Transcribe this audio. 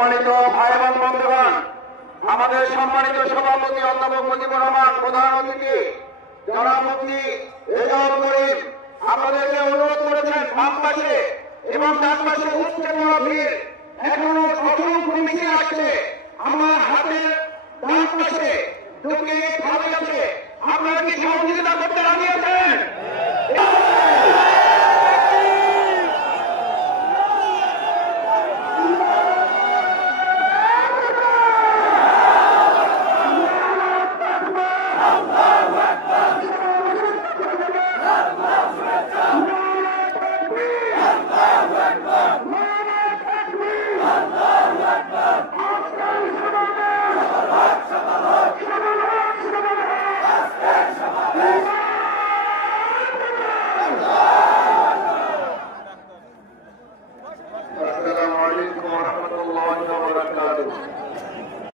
সম্মানিত ভাই এবং বন্ধুগণ, আমাদের সম্মানিত সভাপতি অধ্যাপক মুজিবুর রহমান, প্রধান অতিথি জনাব মুফতি রেজাউল করিম আপনাদেরকে অনুরোধ করেছেন বাম পাশে এবং ডান পাশে উচ্ছেদ ভিড় এখনো অসংখ্য মিছিল আসছে। আমার হাতের ডান পাশে দুটি খালি আছে, আপনারা কি সহযোগিতা করতে রাজি আছেন? আসসালামু আলাইকুম ওয়া রাহমাতুল্লাহি ওয়া বারাকাতুহু।